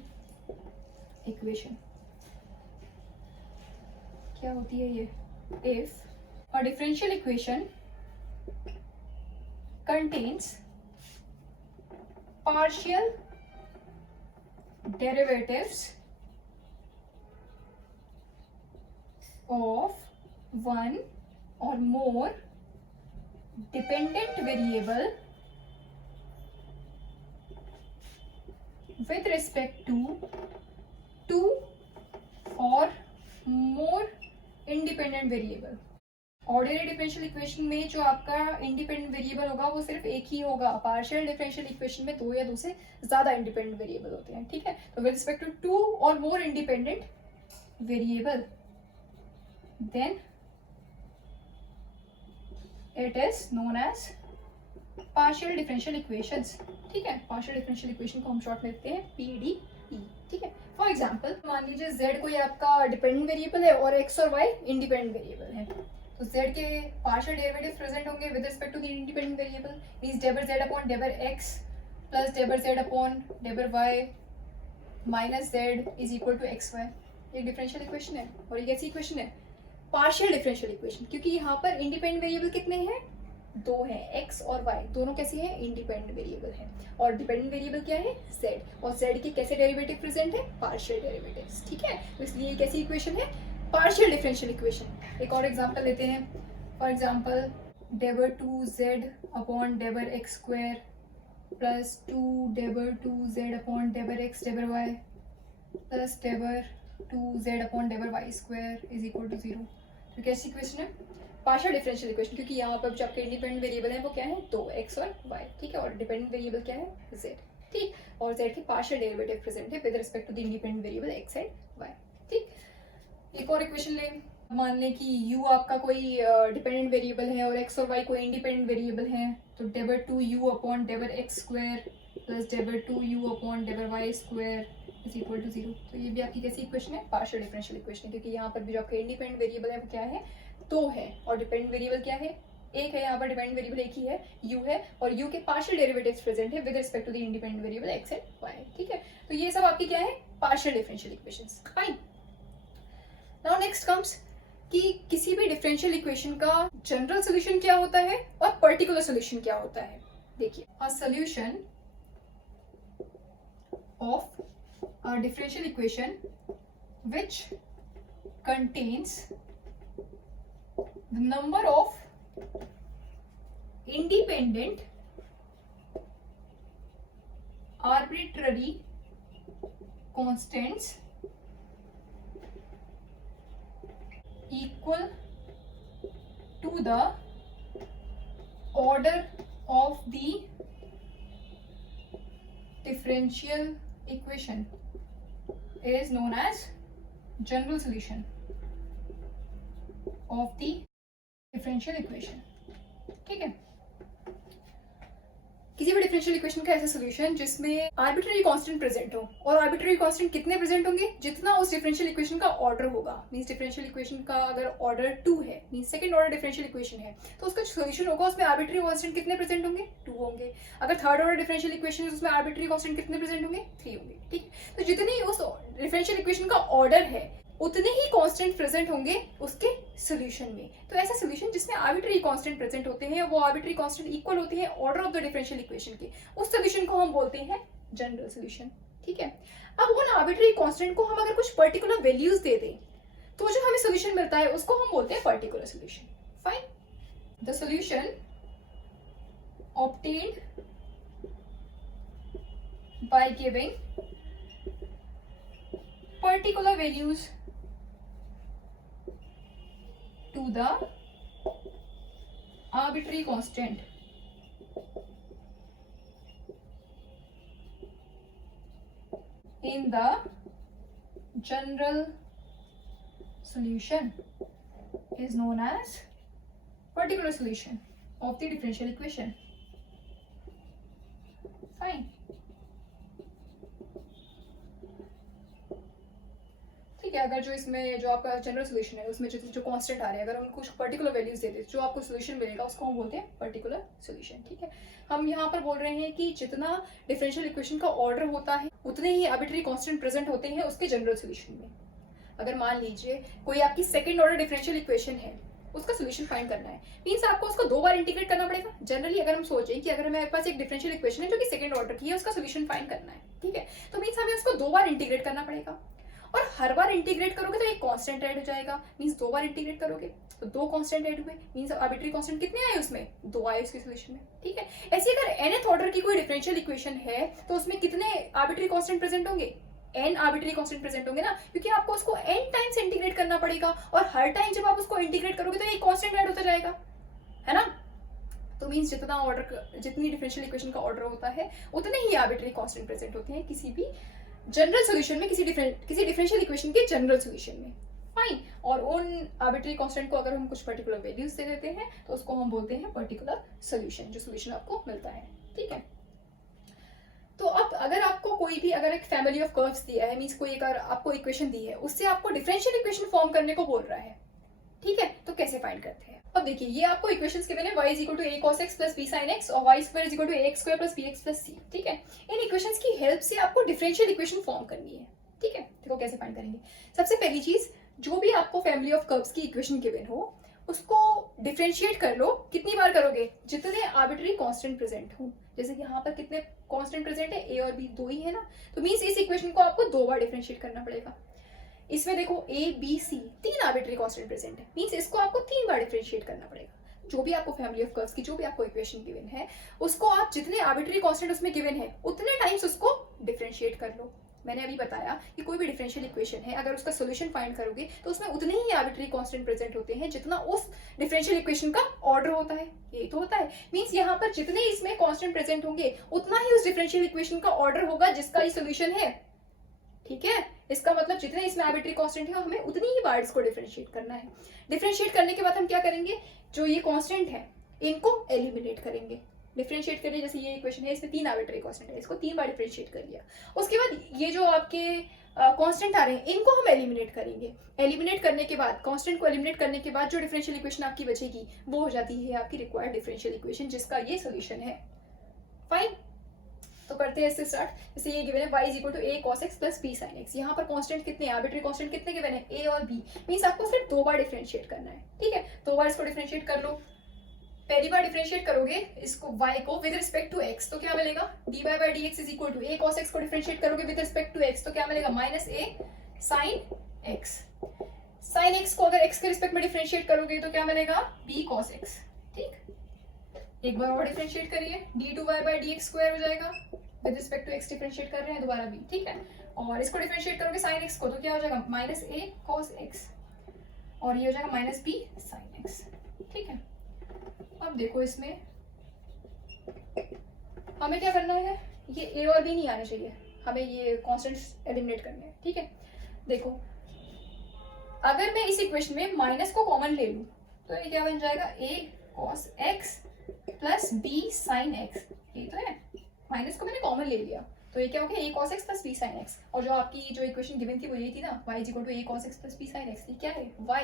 equation क्या होती है ये, if a differential equation contains partial derivatives of one or more dependent variable with respect to two or more independent variable. Ordinary differential equation में जो आपका independent variable होगा वो सिर्फ एक ही होगा. पार्शियल डिफरेंशियल इक्वेशन में दो या दो से ज्यादा इंडिपेंडेंट वेरिएबल होते हैं. ठीक है, तो विद रिस्पेक्ट टू टू और more independent variable then it is known as partial differential equations. ठीक है, पार्शियल डिफरेंशियल इक्वेशन को हम शॉर्ट में लिखते हैं PDE. ठीक है, फॉर एग्जांपल मान लीजिए z कोई आपका डिपेंडेंट वेरिएबल है और x और y इंडिपेंडेंट वेरिएबल है, तो z के पार्शियल डेरिवेटिव्स प्रेजेंट होंगे with respect to the independent variable. Means d bar z upon d bar x plus d bar z upon d bar y minus z is equal to xy. एक differential equation है. और ये कैसी equation है? Partial differential equation, क्योंकि यहाँ पर इंडिपेंडेंट वेरिएबल कितने हैं? दो है, x और y दोनों कैसे हैं? इंडिपेंडेंट वेरिएबल है. और डिपेंडेंट वेरिएबल क्या है? z. और z के कैसे डेरिवेटिव प्रेजेंट है? Partial derivatives. ठीक है, तो इसलिए कैसी इक्वेशन है? Partial differential equation. एक और एग्जांपल लेते हैं. For example d bar 2z upon d bar x square plus 2 d bar 2z upon d bar x d bar y plus d bar 2z upon d bar y square is equal to 0. तो कैसी equation है? Partial differential equation, क्योंकि यहाँ पर जो आपके इंडिपेंडेंट वेरिएबल है वो क्या है? दो, x और y. ठीक है, और डिपेंडेंट वेरिएबल क्या है? z. ठीक, और z की पार्शियल डेरिवेटिव प्रेजेंट है with respect to the independent variable x and y. ठीक, एक और इक्वेशन ले. मान लें कि u आपका कोई डिपेंडेंट वेरिएबल है और x और y कोई इंडिपेंडेंट वेरिएबल है, तो d bar 2u upon d bar x square plus d bar 2u upon d bar y square is equal to 0. तो ये भी आपकी कैसी इक्वेशन है? पार्शियल डिफरेंशियल इक्वेशन, क्योंकि यहाँ पर भी जो आपके इंडिपेंडेंट वेरिएबल है वो क्या है? दो है, और डिपेंडेंट वेरिएबल क्या है? एक है. यहाँ पर डिपेंडेंट वेरिएबल एक ही है, u है, और u के पार्शियल डेरिवेटिव्स प्रेजेंट है with respect to the independent variable x and y. ठीक है, तो ये सब आपकी क्या है? Partial differential equations. Fine. Now next comes कि किसी भी डिफरेंशियल इक्वेशन का जनरल सॉल्यूशन क्या होता है और पर्टिकुलर सॉल्यूशन क्या होता है. देखिए, a solution of a differential equation which contains the number of independent arbitrary constants equal to the order of the differential equation is known as general solution of the differential equation. ठीक है, किसी भी differential equation का ऐसा solution जिसमें arbitrary constant present हो, और arbitrary constant कितने प्रेजेंट होंगे? जितना उस डिफरेंशियल इक्वेशन का ऑर्डर होगा. मींस डिफरेंशियल इक्वेशन का अगर ऑर्डर 2 है, means second order differential equation है, तो उसका सॉल्यूशन होगा उसमें आर्बिट्ररी कांस्टेंट कितने प्रेजेंट होंगे? 2 होंगे. अगर थर्ड ऑर्डर डिफरेंशियल इक्वेशन है, उसमें आर्बिट्ररी कांस्टेंट कितने प्रेजेंट होंगे? 3 होंगे. ठीक, तो जितनी उस डिफरेंशियल इक्वेशन का ऑर्डर है उतने ही कांस्टेंट प्रेजेंट होंगे उसके सॉल्यूशन में. तो ऐसा सॉल्यूशन जिसमें आर्बिट्ररी कांस्टेंट प्रेजेंट होते हैं, वो आर्बिट्ररी कांस्टेंट इक्वल होते हैं order of the differential equation के, उस सॉल्यूशन को हम बोलते हैं जनरल सॉल्यूशन. ठीक है, अब उन आर्बिट्ररी कांस्टेंट को हम अगर कुछ पर्टिकुलर वैल्यूज दे दें तो जो हमें सॉल्यूशन मिलता है उसको हम बोलते हैं particular solution. Fine. The solution obtained by giving particular values to the arbitrary constant in the general solution is known as particular solution of the differential equation. Fine. ठीक है, अगर जो इसमें जो आपका जनरल सॉल्यूशन है उसमें जो कांस्टेंट आ रहे हैं, अगर हम कुछ पर्टिकुलर वैल्यूज देते हैं, जो आपको सॉल्यूशन मिलेगा उसको हम बोलते हैं पर्टिकुलर सॉल्यूशन. ठीक है, हम यहाँ पर बोल रहे हैं कि जितना डिफरेंशियल इक्वेशन का ऑर्डर होता है उतने ही आर्बिट्ररी कांस्टेंट प्रेजेंट होते हैं उसके जनरल सॉल्यूशन में. अगर मान लीजिए कोई आपकी सेकंड ऑर्डर डिफरेंशियल इक्वेशन है, उसका सॉल्यूशन फाइंड करना है, मींस आपको उसको 2 बार इंटीग्रेट करना पड़ेगा. जनरली अगर हम सोचें कि अगर हमारे पास एक डिफरेंशियल इक्वेशन है जो कि सेकंड ऑर्डर की है, उसका सॉल्यूशन फाइंड करना है, ठीक है, तो मींस हमें उसको 2 बार इंटीग्रेट करना पड़ेगा. और हर बार इंटीग्रेट करोगे तो एक कांस्टेंट ऐड हो जाएगा, मींस 2 बार इंटीग्रेट करोगे तो 2 कांस्टेंट ऐड हुए, मींस आर्बिट्री कांस्टेंट कितने आए उसमें, 2 आए उसके सॉल्यूशन में। ठीक है, ऐसे अगर nth ऑर्डर की कोई डिफरेंशियल इक्वेशन है तो उसमें कितने आर्बिट्री कांस्टेंट प्रेजेंट होंगे, n आर्बिट्री कांस्टेंट प्रेजेंट होंगे ना, क्योंकि आपको उसको n टाइम्स इंटीग्रेट करना पड़ेगा और हर टाइम जब आप उसको इंटीग्रेट करोगे तो एक कांस्टेंट ऐड होता जाएगा, है ना। तो मींस जितना ऑर्डर, जितनी डिफरेंशियल इक्वेशन का ऑर्डर होता है उतने ही आर्बिट्री कांस्टेंट प्रेजेंट होते हैं किसी भी जनरल सॉल्यूशन में, किसी डिफरेंशियल इक्वेशन के जनरल सॉल्यूशन में। फाइन, और उन आर्बिट्री कांस्टेंट को अगर हम कुछ पर्टिकुलर वैल्यूज दे देते हैं तो उसको हम बोलते हैं पर्टिकुलर सॉल्यूशन, जो सॉल्यूशन आपको मिलता है। ठीक है, तो अब अगर आपको कोई भी अगर एक फैमिली ऑफ कर्व्स दिया है, मींस कोई अगर आपको इक्वेशन दी है उससे आपको डिफरेंशियल इक्वेशन फॉर्म करने को बोल रहा है, ठीक है, तो कैसे फाइंड करते हैं। अब देखिए ये आपको इक्वेशंस गिवन है, y is equal to a cos x plus b sin x और y square is equal to ax square plus bx plus c। ठीक है, इन इक्वेशंस की हेल्प से आपको डिफरेंशियल इक्वेशन फॉर्म करनी है। ठीक है, देखो कैसे फाइंड करेंगे। सबसे पहली चीज, जो भी आपको फैमिली ऑफ कर्व्स की इक्वेशन गिवन हो उसको डिफरेंशिएट कर लो। कितनी बार करोगे, जितने आर्बिट्री कांस्टेंट प्रेजेंट हो। जैसे कि यहाँ पर कितने कांस्टेंट प्रेजेंट है, a और b 2 ही है ना, तो मींस इस इक्वेशन को आपको 2 बार डिफरेंशिएट करना पड़ेगा। इसमें देखो a b c 3 arbitrary constant present है, मींस इसको आपको 3 बार डिफरेंशिएट करना पड़ेगा। जो भी आपको फैमिली ऑफ कर्व्स की जो भी आपको इक्वेशन गिवन है उसको आप जितने आर्बिट्री कांस्टेंट उसमें गिवन है उतने टाइम्स उसको डिफरेंशिएट कर लो। मैंने अभी बताया कि कोई भी डिफरेंशियल इक्वेशन है अगर उसका सॉल्यूशन फाइंड करोगे तो उसमें उतने ही आर्बिट्री कांस्टेंट प्रेजेंट होते हैं जितना उस डिफरेंशियल इक्वेशन का ऑर्डर होता है। यही तो होता है, मींस यहाँ पर जितने इसमें कांस्टेंट प्रेजेंट होंगे उतना ही उस डिफरेंशियल इक्वेशन का ऑर्डर होगा जिसका ये सॉल्यूशन है। ठीक है, इसका मतलब जितने इसमें आर्बिट्री कांस्टेंट है हमें उतनी ही बार इसको डिफरेंशिएट करना है। डिफरेंशिएट करने के बाद हम क्या करेंगे, जो ये कांस्टेंट है इनको एलिमिनेट करेंगे। डिफरेंशिएट करिए, जैसे ये इक्वेशन है इसमें 3 आर्बिट्री कांस्टेंट है, इसको 3 बार डिफरेंशिएट कर लिया। उसके बाद ये जो आपके कांस्टेंट आ रहे हैं इनको हम एलिमिनेट करेंगे। एलिमिनेट करने के बाद, कांस्टेंट को एलिमिनेट करने के बाद जो डिफरेंशियल इक्वेशन आपकी बचेगी वो हो जाती है आपकी रिक्वायर्ड डिफरेंशियल इक्वेशन जिसका ये सोल्यूशन है। फाइन, तो करते हैं इससे स्टार्ट। जैसे ये गिवन है y is equal to a cos x plus b sin x। यहाँ पर कांस्टेंट कितने, आर्बिट्री कांस्टेंट कितने गिवन है, a और b, मींस आपको सिर्फ 2 बार डिफरेंशिएट करना है। ठीक है, 2 बार इसको डिफरेंशिएट कर लो। पहली बार डिफरेंशिएट करोगे इसको y को विद रिस्पेक्ट टू x, तो क्या मिलेगा, dy by dx is equal to a cos x को डिफरेंशिएट करोगे विद रिस्पेक्ट टू x, तो क्या मिलेगा, minus a sin x। sin x को अगर x के रिस्पेक्ट में डिफरेंशिएट करोगे तो क्या मिलेगा, b cos x। ठीक, एक बार और डिफरेंशिएट करिए, d2y by dx स्क्वायर हो जाएगा, with respect to x differentiate कर रहे हैं दोबारा b। ठीक है, और इसको डिफरेंशिएट करोगे sin x को तो क्या हो जाएगा, माइनस a cos x और ये हो जाएगा माइनस b sin x। ठीक है, अब देखो इसमें हमें क्या करना है, ये a और b नहीं आने चाहिए, हमें ये कांस्टेंट्स एलिमिनेट करने हैं। ठीक है, देखो अगर मैं इस इक्वेशन में माइनस को कॉमन ले लूं तो ये क्या बन जाएगा, a cos x plus b sin x। ये तो है, माइनस को मैंने कॉमन ले लिया तो ये क्या हो गया, a cos x plus b sin x। और जो आपकी जो इक्वेशन गिवन थी वो यही थी ना, y is equal to a cos x plus b sin x। ये क्या है, y।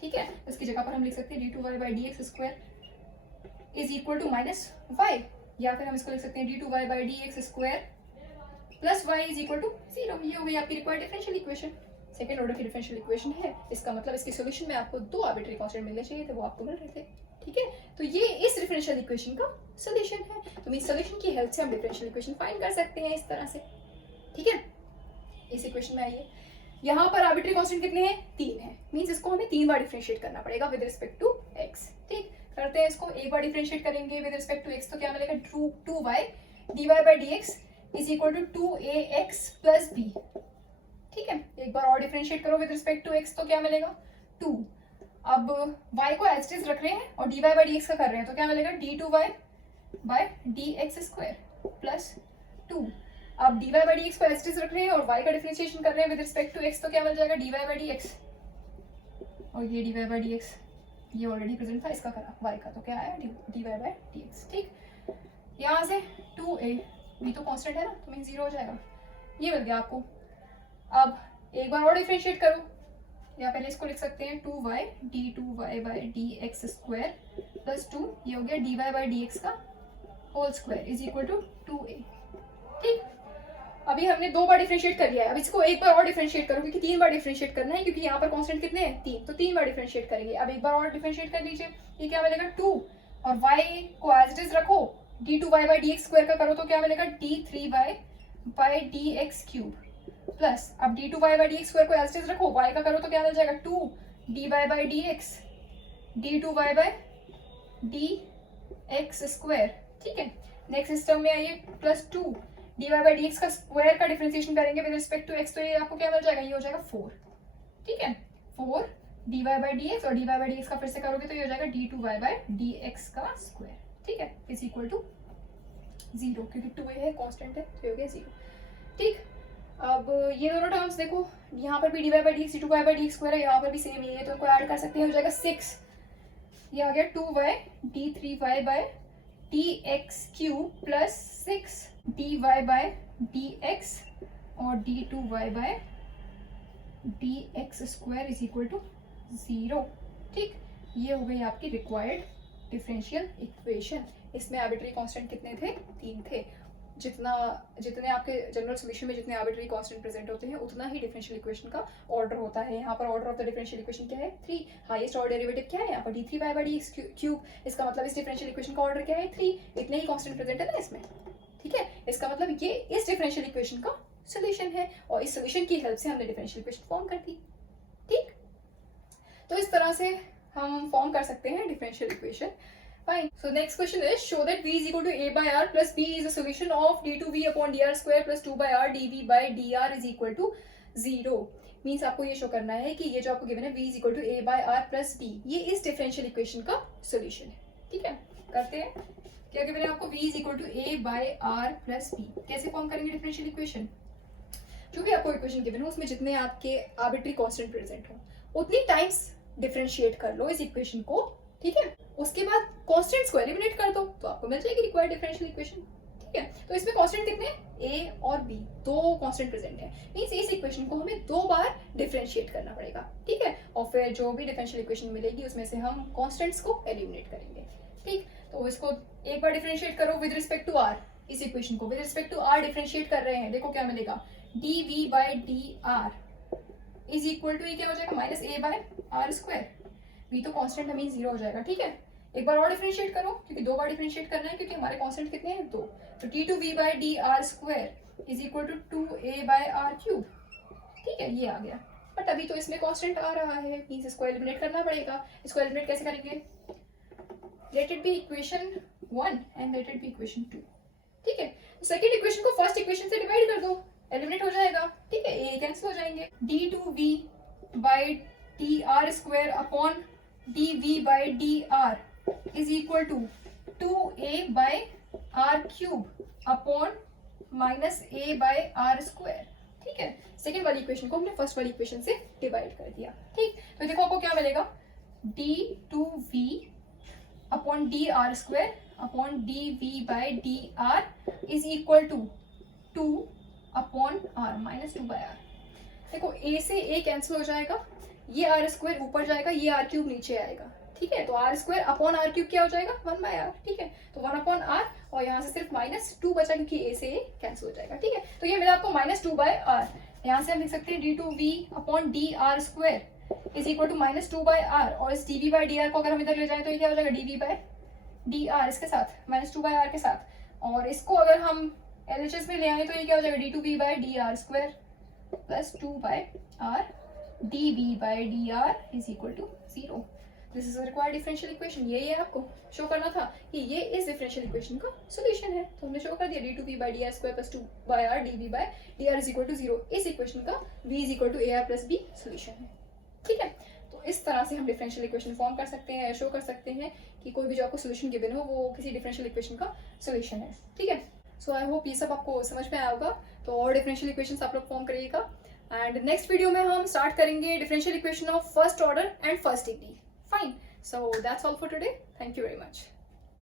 ठीक है, इसकी जगह पर हम लिख सकते हैं d2y by dx square is equal to minus y, या फिर हम इसको लिख सकते हैं d2y by dx square plus y is equal to 0। ये हो गई आपकी required differential equation. Second order की डिफरेंशियल इक्वेशन है, इसका मतलब इसके सॉल्यूशन में आपको 2 आर्बिट्री कांस्टेंट मिलने चाहिए थे, वो आपको मिल रहे थे। ठीक है, तो ये इस डिफरेंशियल इक्वेशन का सॉल्यूशन है। तो मींस सॉल्यूशन की हेल्प से हम डिफरेंशियल इक्वेशन फाइंड कर सकते हैं इस तरह से। ठीक है, इस इक्वेशन में आइए, यहाँ पर आर्बिट्री कांस्टेंट कितने हैं, 3 है, मींस इसको हमें 3 बार डिफरेंशिएट करना पड़ेगा विद रिस्पेक्ट टू x। ठीक, करते हैं इसको, एक बार डिफरेंशिएट करेंगे विद रिस्पेक्ट टू x तो क्या मिलेगा, 2y dy by dx is equal to 2ax plus b। ठीक है, एक बार और डिफरेंशिएट करो विद रिस्पेक्ट टू x तो क्या मिलेगा, 2। अब y को एज इट इज रख रहे हैं और dy by dx का कर रहे हैं तो क्या मिलेगा, d2y by dx square plus 2। अब dy by dx को एज इट इज रख रहे हैं और y का डिफरेंशिएशन कर रहे हैं विद रिस्पेक्ट टू x तो क्या मिल जाएगा, dy by dx, और ये dy by dx ये ऑलरेडी प्रेजेंट था, इसका करा y का तो क्या आया, dy by dx। ठीक, यहाँ से 2a, b तो कांस्टेंट है ना तो मीन 0 हो जाएगा, ये मिल गया आपको। अब एक बार और डिफरेंशिएट करो, या पहले इसको लिख सकते हैं 2y d2y by dx square plus 2, ये हो गया dy by dx का whole square is equal to 2a। ठीक, अभी हमने 2 बार डिफरेंशिएट कर लिया है, अब इसको एक बार और डिफरेंशिएट करो क्योंकि 3 बार डिफरेंशिएट करना है, क्योंकि यहाँ पर कांस्टेंट कितने हैं, 3, तो 3 बार डिफरेंशिएट करेंगे। अब एक बार और डिफरेंशिएट कर लीजिए, ये क्या मिलेगा, 2 और y को एज इट इज रखो, d2y by dx स्क्वायर का करो तो क्या मिलेगा, d3y by dx cube plus अब d two y by D x square को एज इट इज रखो, वाई का करो तो क्या मिल जाएगा 2 d Y by D x d two y by D x square, ठीक है। नेक्स्ट सिस्टम में आइए plus 2 d Y by D x का स्क्वायर का डिफरेंशिएशन करेंगे विद रिस्पेक्ट टू एक्स, तो ये आपको क्या मिल जाएगा, ये हो जाएगा 4, ठीक है। 4 d Y by D x और d Y by D x का फिर से करोगे तो ये हो जाएगा d two y by D x का स्क्वायर, ठीक है, इज इक्वल टू 0, क्योंकि 2a है कांस्टेंट है तो हो गया 0, ठीक। अब ये दोनों टर्म्स देखो, यहाँ पर भी d Y by D x d two y by D x square है, यहाँ पर भी सेम ही है, तो इनको ऐड कर सकते हैं, हो जाएगा 6, ये आ गया 2y d three y by D x cube plus 6 d Y by D x और d two y by D x square is equal to 0, ठीक। ये हो गई आपकी रिक्वायर्ड डिफरेंशियल इक्वेशन। इसमें आर्बिट्री कांस्टेंट कितने थे, 3 थे। जितने आपके जनरल सॉल्यूशन में जितने आर्बिट्री कांस्टेंट प्रेजेंट होते हैं उतना ही डिफरेंशियल इक्वेशन का ऑर्डर होता है। यहाँ पर order of the differential equation क्या है, 3। हाईएस्ट ऑर्डर डेरिवेटिव क्या है यहाँ पर d3 by D x cube, इसका मतलब इस डिफरेंशियल इक्वेशन का ऑर्डर क्या है 3। इतने ही कांस्टेंट प्रेजेंट है ना इसमें, ठीक है। इसका मतलब ये इस डिफरेंशियल इक्वेशन का सोल्यूशन है और इस सोल्यूशन की हेल्प से हमने डिफरेंशियल इक्वेशन फॉर्म कर दी, ठीक। तो इस तरह से हम फॉर्म कर सकते हैं differential equation. Fine. So next question is, show that v is equal to a by r plus b is a solution of d2v upon dr square plus 2 by r dv by dr is equal to 0. Means आपको ये show करना है कि ये जो आपको given है v is equal to a by r plus b, ये इस डिफरेंशियल इक्वेशन का सोल्यूशन है, ठीक है। करते हैं, क्या गिवन है आपको, v is equal to a by r plus b। कैसे फॉर्म करेंगे डिफरेंशियल इक्वेशन, जो भी आपको इक्वेशन गिवन हो उसमें जितने आपके आर्बिट्री कांस्टेंट प्रेजेंट हो उतनी टाइम्स डिफरेंशिएट कर लो इस इक्वेशन को, ठीक है। उसके बाद कांस्टेंट्स को एलिमिनेट कर दो तो आपको मिल जाएगी रिक्वायर्ड डिफरेंशियल इक्वेशन, ठीक है। तो इसमें कांस्टेंट कितने हैं, a और b, 2 कांस्टेंट प्रेजेंट है। मींस इस इक्वेशन को हमें 2 बार डिफरेंशिएट करना पड़ेगा, ठीक है। और फिर जो भी डिफरेंशियल इक्वेशन मिलेगी उसमें से हम कांस्टेंट्स को एलिमिनेट करेंगे, ठीक। तो इसको एक बार डिफरेंशिएट करो विद रिस्पेक्ट टू r, इस इक्वेशन को with respect to r differentiate कर रहे हैं, देखो क्या मिलेगा, dv by dr is equal to, ये क्या हो जाएगा, minus a by r square. v तो कांस्टेंट है मीन 0 हो जाएगा, ठीक है। एक बार और डिफरेंशिएट करो क्योंकि 2 बार डिफरेंशिएट करना है क्योंकि हमारे कांस्टेंट कितने हैं 2, तो d2v by d r square is equal to 2a by r cube, ठीक है, ये आ गया। बट अभी तो इसमें कांस्टेंट आ रहा है, मींस इसको एलिमिनेट करना पड़ेगा। इसको एलिमिनेट कैसे करेंगे, let it be equation 1 and let it be equation 2, ठीक है। सेकंड इक्वेशन को फर्स्ट इक्वेशन से डिवाइड कर दो, एलिमिनेट हो जाएगा, ठीक है, ए कैंसिल हो जाएंगे। d2v by d r square upon dv by d r is equal to 2a by r cube upon minus a by r square, ठीक है। सेकेंड वाली इक्वेशन को हमने फर्स्ट वाली इक्वेशन से डिवाइड कर दिया, ठीक। तो देखो आपको क्या मिलेगा, d2v upon d r square upon dv by d r is equal to 2 upon r minus 2 by r। देखो a से a कैंसिल हो जाएगा, ये आर स्क्वायर ऊपर जाएगा, ये आर क्यूब नीचे आएगा, ठीक है। तो r square upon r cube क्या हो जाएगा, 1 बाय आर, ठीक है। तो 1 अपॉन आर और यहाँ से सिर्फ माइनस 2 बचा क्योंकि ए से ए कैंसिल हो जाएगा, ठीक है। तो ये मिला आपको माइनस 2 बाय आर। यहाँ से हम लिख सकते हैं d2v upon d r square is equal to minus 2 by r, और इस dv बाय डी आर को अगर हम इधर ले जाएं तो ये क्या हो जाएगा, dv बाय डी आर इसके साथ माइनस 2 बाय आर के साथ, और इसको अगर हम LHS में ले आए तो ये क्या हो जाएगा, d2v by d r square plus 2 by r dv by dr is equal to 0. This is a required differential equation. ये आपको शो करना था कि ये इस डिफरेंशियल इक्वेशन का सोल्यूशन है, तो हमने शो कर दिया d2v by dr square plus 2 by r dv by dr is equal to 0. इस इक्वेशन का v is equal to ar plus b solution है, ठीक है। तो इस तरह से हम डिफरेंशियल इक्वेशन फॉर्म कर सकते हैं, शो कर सकते हैं कि कोई भी जो आपको सोल्यूशन गिवन हो वो किसी डिफरेंशियल इक्वेशन का सोल्यूशन है, ठीक है। सो आई होप ये सब आपको समझ में आया होगा। तो और डिफरेंशियल इक्वेशन आप लोग फॉर्म करिएगा, एंड नेक्स्ट वीडियो में हम स्टार्ट करेंगे differential equation of first order and first degree. Fine, so that's all for today, thank you very much.